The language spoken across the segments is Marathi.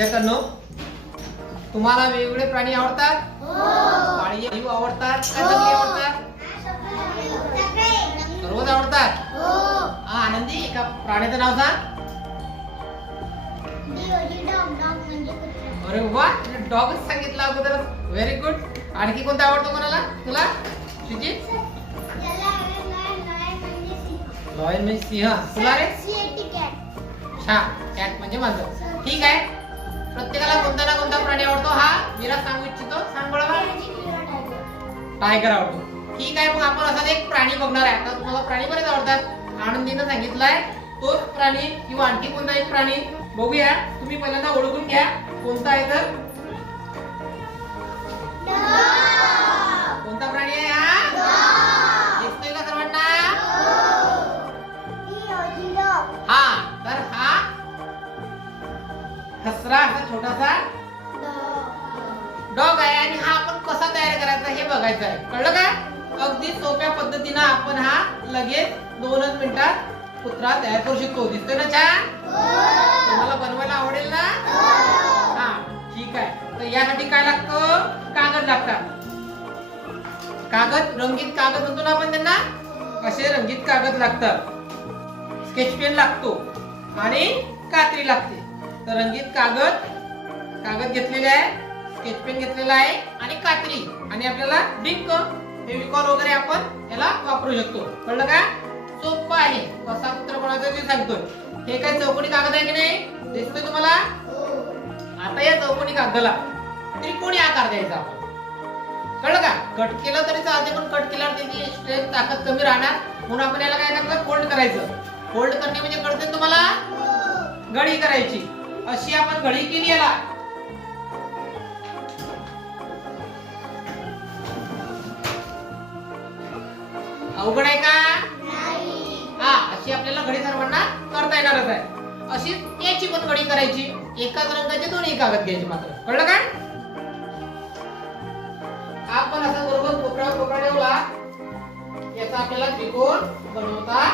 विद्यार्थ्यांनो, तुम्हाला वेगवेगळे प्राणी आवडतात? पाळीव जीव आवडतात का जंगली आवडतात? सर्वच आवडतात. हा आनंदी, एका प्राण्याचं नाव सांग. अरे वा, डॉगच सांगितलं अगोदर. Very good. आणखी कोणता आवडतो कोणाला? तुला श्रीजित? लॉयन म्हणजे सिंह. तुला रे? कॅट म्हणजे मांजर. ठीक आहे. प्रत्येकाला कोणता ना कोणता प्राणी आवडतो. हा मीरा सांगू इच्छितो. सांग बरोबर. टायगर आवडतो. ठीक आहे, मग आपण असा एक प्राणी बघणार आहे. आता तुम्हाला प्राणी बरेच आवडतात. आनंदीने सांगितलंय तोच प्राणी किंवा आणखी कोणता एक प्राणी बघूया. तुम्ही पहिल्यांदा ओळखून घ्या कोणता आहे. तर कोणता प्राणी आहे हा? दिसतोय का सर्वांना? हा, तर हा हसरा असा छोटासा डॉग आहे. आणि हा आपण कसा तयार करायचा हे बघायचं आहे. कळलं का? अगदी सोप्या पद्धतीने आपण हा लगेच 2च मिनिटात कुत्रा तयार करू शकतो. दिसतोय ना छान? तुम्हाला बनवायला आवडेल ना? हा ठीक आहे. तर यासाठी काय लागतं? कागद लागतात. कागद, रंगीत कागद म्हणतो ना आपण त्यांना, असे रंगीत कागद लागतात. स्केच पेन लागतो आणि कात्री लागते. तर रंगीत कागद घेतलेले आहे, स्केच पेन घेतलेला आहे आणि कात्री, आणि आपल्याला डिंक, फेविकॉल वगैरे आपण याला वापरू शकतो. कळलं का? सोपं आहे. कसा कुत्रा बनवायचा ते सांगतोय. हे काय चौकोनी कागद आहे की नाही? दिसतोय तुम्हाला? आता या चौकोनी कागदाला त्रिकोणी आकार द्यायचा आपण. कळलं का? कट केलं तरी चालते, पण कट केल्यावर त्याची स्ट्रेंथ, ताकद कमी राहणार. म्हणून आपण याला काय करायचं? फोल्ड करायचं. फोल्ड करणे म्हणजे कळते तुम्हाला? घडी करायची. अशी आपण घडी केली याला. अवघड आहे का? हा, अशी आपल्याला घडी सर्वांना करता येणारच आहे. अशी याची पण घडी करायची. एकाच रंगाचे दोन्ही कागद घ्यायचे मात्र. कळलं का? आपण असा बरोबर कोपरा ठेवला, याचा आपल्याला त्रिकोण बनवता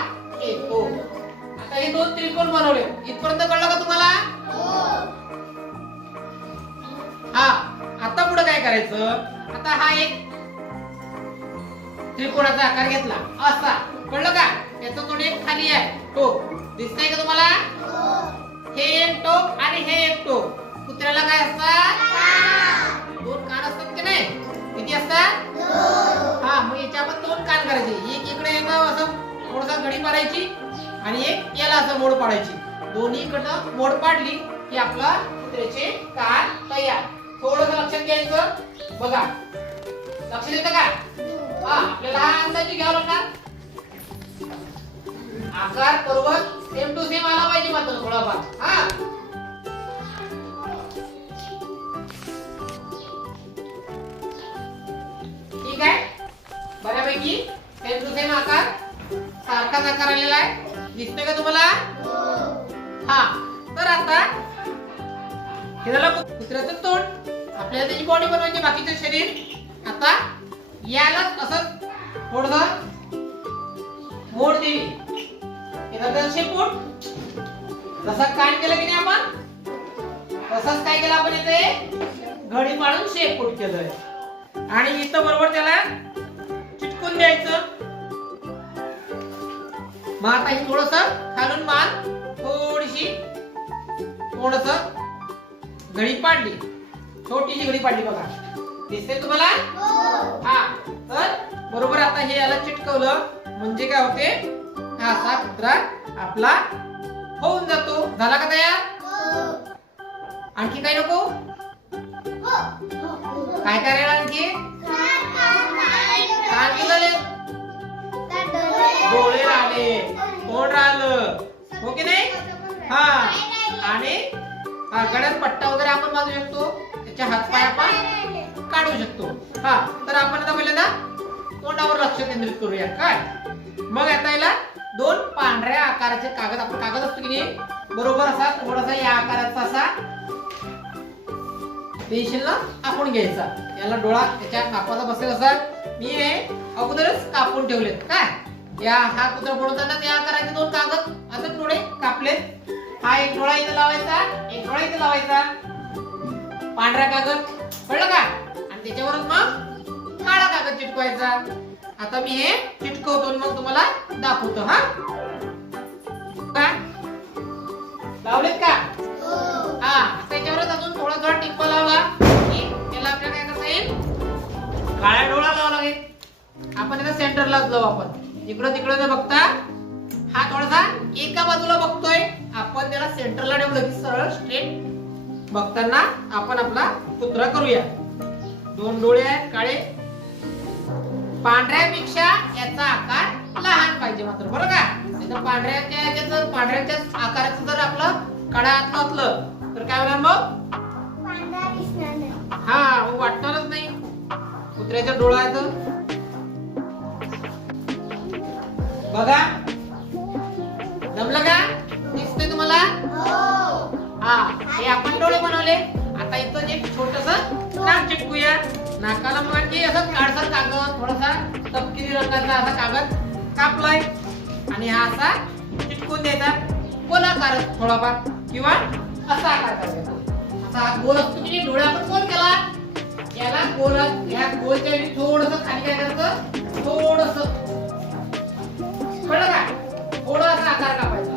येतो. आता हे 2 त्रिकोण बनवले. इथपर्यंत कळलं का तुम्हाला? हा, आता पुढे काय करायचं? आता हा एक त्रिकोणाचा आकार घेतला असा. कळलं का? याचा तोंड एक खाली आहे, टोक दिसतंय का तुम्हाला? हे एक टोक आणि हे एक टोक. कुत्र्याला काय असतात? 2 कान असतात की नाही? किती असतात? 2. हा, मग याच्या आपण 2 कान करायचे. एक इकडे येणं असं थोडसा घडी मारायची आणि एक याला असं मोड पाडायची. दोन्हीकडनं मोड पाडली की आपला कुत्र्याचे कान तयार. थोडंसं लक्षात घ्यायचं. बघा, लक्ष देतं का? हा, आपल्याला हा अंदाज घ्यावा लागणार. आकार पर्वत सेम टू सेम आला पाहिजे मात्र थोडाफार. हा, ठीक आहे. बऱ्यापैकी सेम टू सेम आकार, सारखाच आकार आलेला आहे. दिसतोय का तुम्हाला? हा, तर आता हे झालं कुत्र्याचं तोंड. आपल्याला त्याची बॉडी बनवायची, बाकीचं शरीर. आता याला असं थोडं मोड दिली. याचा शेपूट जसा कान केलं की नाही आपण, तसंच काय केलं आपण इथे घडी पाडून शेपूट केलंय. आणि इथं बरोबर त्याला चिटकून द्यायचं. मग आता हे थोडंसं खालून मान थोडीशी घडी पाडली, छोटीशी घडी पाडली. बघा, दिसते तुम्हाला? हा, तर बरोबर आता हे याला चिटकवलं म्हणजे काय होते? हा असा कुत्रा आपला होऊन जातो. झाला का तयार? आणखी काय नको? काय करायला आणखी? कान झाले, डोळे राहिले, तोंड राहिलं, हो की नाही? हा, आणि गळ्यात पट्टा वगैरे आपण बांधू शकतो. त्याच्या हातपाय आपण काढू शकतो. हा, तर आपण आता पहिल्यांदा तोंडावर लक्ष केंद्रित करूया. काय? मग आता याला 2 पांढऱ्या आकाराचे कागद, आपण कागद असतो की नाही, बरोबर असा थोडासा या आकाराचा असा पेन्सिलला आपण घ्यायचा. याला डोळा त्याच्या कापाचा बसेल असा मी हे अगोदरच कापून ठेवलेत. काय? या हा कुत्रा बनवताना त्या आकाराचे 2 कागद असं डोळे कापलेत. हा एक डोळा इथे लावायचा, एक डोळा इथे लावायचा. पांढरा कागद, कळलं का? आणि त्याच्यावरच मग काळा कागद चिटकवायचा. आता मी हे चिटकवतो आणि मग तुम्हाला दाखवतो. हा का लावलेत का? हा त्याच्यावरच अजून थोडा टिप्प लावला की त्याला आपल्याला काय करता येईल, काळा डोळा लावा लागेल. आपण याला सेंटरला लावू. आपण इकडं तिकडं न बघता हा थोडासा एका बाजूला बघतोय, आपण त्याला सेंटरला ठेवलं की सरळ स्ट्रेट बघताना आपण आपला कुत्रा करूया. 2 डोळे आहेत काळे, पांढऱ्यापेक्षा याचा आकार लहान पाहिजे मात्र, बरं का? नाहीतर पांढऱ्याच्या आकाराचं जर आपलं काळा हातलं असलं तर काय होणार मग? हा मग वाटणारच नाही. कुत्र्याचा डोळा आहे तर बघा, जमलं का? दिसतंय तुम्हाला? हा हे आपण डोळे बनवले. आता इथं एक छोटस नाक चिटकूया. नाकाला मग आणखी असं काळसर कागद, थोडासा तपकिरी रंगाचा असा कागद कापलाय आणि हा असा चिटकून द्यायचा. गोलाकार थोडाफार किंवा असा आकार करायचा. असा गोल असतो की डोळे आपण गोल केला, याला गोल, या गोलच्या थोडस खाली काय करायचं, थोडस, कळलं का? थोडा असा आकार कापायचा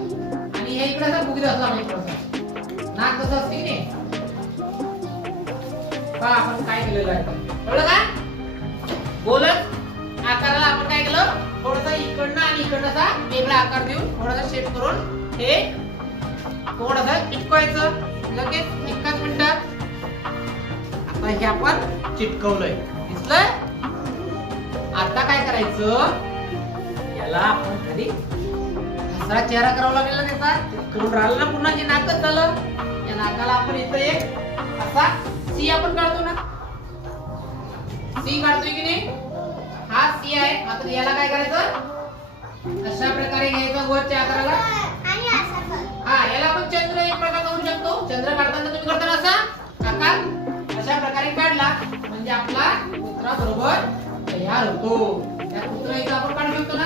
आणि हे इकडे असं फुगीत असला पाहिजे थोडासा. नाक कसं असते की नाही, पहा आपण काय केलेलं आहे, कळलं का? गोलच आकाराला आपण काय केलं, थोडंसं इकडनं आणि इकडनं असा वेगळा आकार देऊन थोडासा शेप करून हे थोडंसं चिटकवायचं. लगेच एकाच मिनिटात आता हे आपण चिटकवलंय, दिसलं? आता काय करायचं, याला आपण खाली हसरा चेहरा करावा लागेल ना त्याचा. करून राहिलं ना पुन्हा, हे नाकच झालं. या नाकाला आपण इथं एक असा सी आपण काढतो ना, सी काढतोय की नाही, हा सी आहे. मात्र याला काय करायचं, अशा प्रकारे घ्यायचं वरच्या आकाराला. हा याला आपण चंद्र एक प्रकार करू शकतो. चंद्र काढताना तुम्ही करताना असा आकार अशा प्रकारे काढला म्हणजे आपला कुत्रा बरोबर तयार होतो. त्या कुत्र्याचा आपण काढू शकतो ना.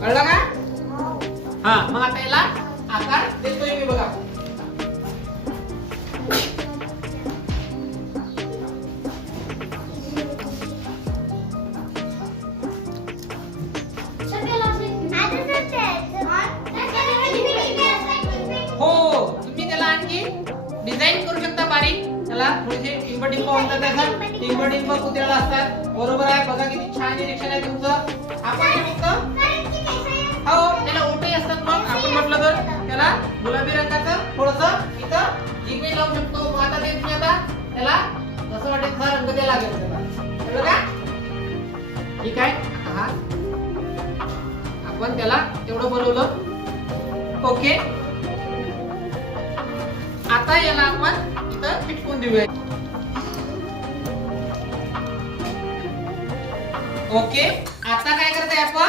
कळलं का? हा मग आता याला आकार देतोय मी बघा. हो तुम्ही त्याला आणखी डिझाईन करू शकता बारीक. त्याला थोडेसे टिंब होतात, त्याचा टिंब कुत्र्याला असतात. बरोबर आहे, बघा किती छान निरीक्षण आहे तुमचं. आपण फक्त हो त्याला ओटे असतात. मग आपण म्हटलं तर त्याला गुलाबी रंगाचं थोडंसं इथं जिंकणी लावू शकतो. मग आता ते तुम्ही आता त्याला जसं वाटेल तसा रंग द्यायला लागेल त्याला, कळलं का? ठीक आहे. हा आपण त्याला तेवढं बनवलं. ओके, आता याला आपण इथं चिटकून देऊया. ओके, आता काय करताय आपण,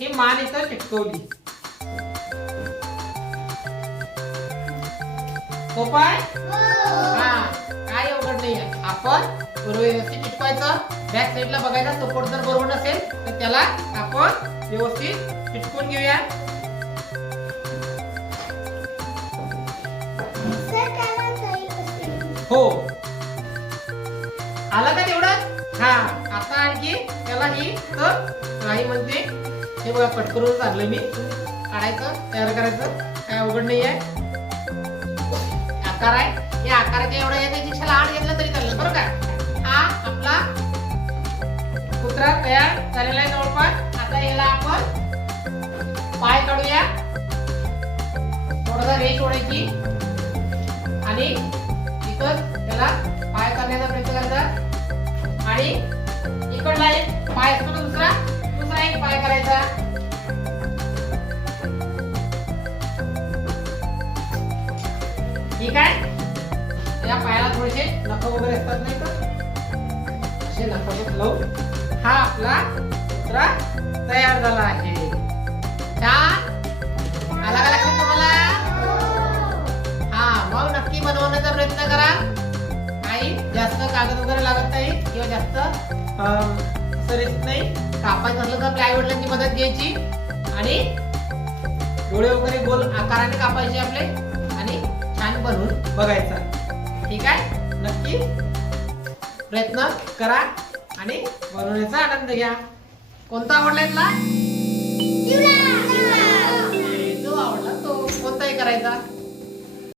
ही मान इथं चिटकवली. सोपं आहे? हा काय अवघड नाही आहे. आपण बरोबर व्यवस्थित चिटकवायचं. बॅक साईडला बघायचा, सपोर्ट जर बरोबर नसेल तर त्याला आपण व्यवस्थित चिटकून घेऊया. हो आला का तेवढं? हा आता आणखी त्याला ही काही म्हणते हे बघा, कट करून सांगलं मी. काढायचं, तयार करायचं, काय अवघड नाही आहे. आकार आहे, या आकाराच्या एवढा आहे, त्याची लहान घेतलं तरी चालेल, बरं का? हा आपला कुत्रा तयार झालेला आहे जवळपास. आता याला आपण पाय काढूया. थोडासा रेष ओढायची आणि इथं त्याला पाय करण्याचा प्रयत्न करायचा आणि इकडला एक पाय असतो ना, दुसरा एक पाय करायचा. ठीक आहे. या पायाला थोडेसे नख वगैरे असतात नाही का, असे नख लावून हा आपला कुत्रा तयार झाला आहे. छान आला का लक्षात तुम्हाला? हा मग नक्की बनवण्याचा प्रयत्न करा. काही जास्त कागद वगैरे लागत नाही किंवा जास्त सरीत नाही. कापायचं असलं तर आपल्या आई वडिलांची मदत घ्यायची आणि डोळे वगैरे गोल आकाराने कापायचे आपले आणि छान बनवून बघायचा. ठीक आहे, नक्की प्रयत्न करा आणि बनवण्याचा आनंद घ्या. कोणता आवडला तुला? जो आवडला तो कोणताही करायचा.